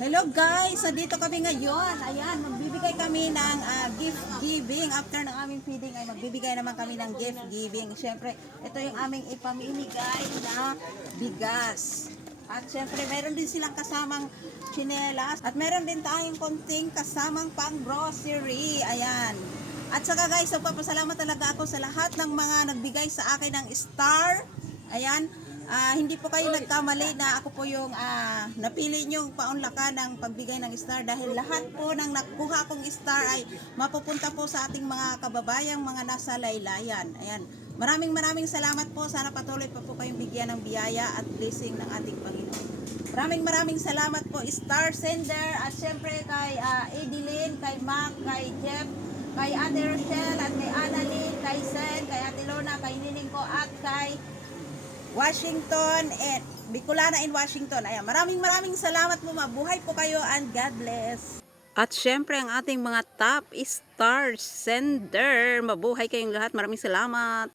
Hello guys, dito kami ngayon. Ayan, magbibigay kami ng gift giving. After ng aming feeding ay magbibigay naman kami ng gift giving. Siyempre, ito yung aming ipamimigay na bigas. At siyempre, meron din silang kasamang tsinelas. At meron din tayong konting kasamang pang grocery. Ayan. At saka guys, nagpapasalamat talaga ako sa lahat ng mga nagbigay sa akin ng star. Ayan. Hindi po kayo nagkamali na ako po yung napili nyong paunlakan ng pagbigay ng star dahil lahat po ng nakuha kong star ay mapupunta po sa ating mga kababayang mga nasa laylayan. Ayan. Maraming salamat po. Sana patuloy pa po kayong bigyan ng biyaya at blessing ng ating Panginoon. Maraming salamat po Star Sender at syempre kay Edilyn, kay Mac, kay Jeff, kay Ate Rochelle at kay Annalyn, kay Sen, kay Ate Lona, kay Nining ko at kay Washington and Bicolana in Washington. Ayan, maraming salamat po. Mabuhay po kayo and God bless. At syempre ang ating mga top star sender. Mabuhay kayong lahat. Maraming salamat.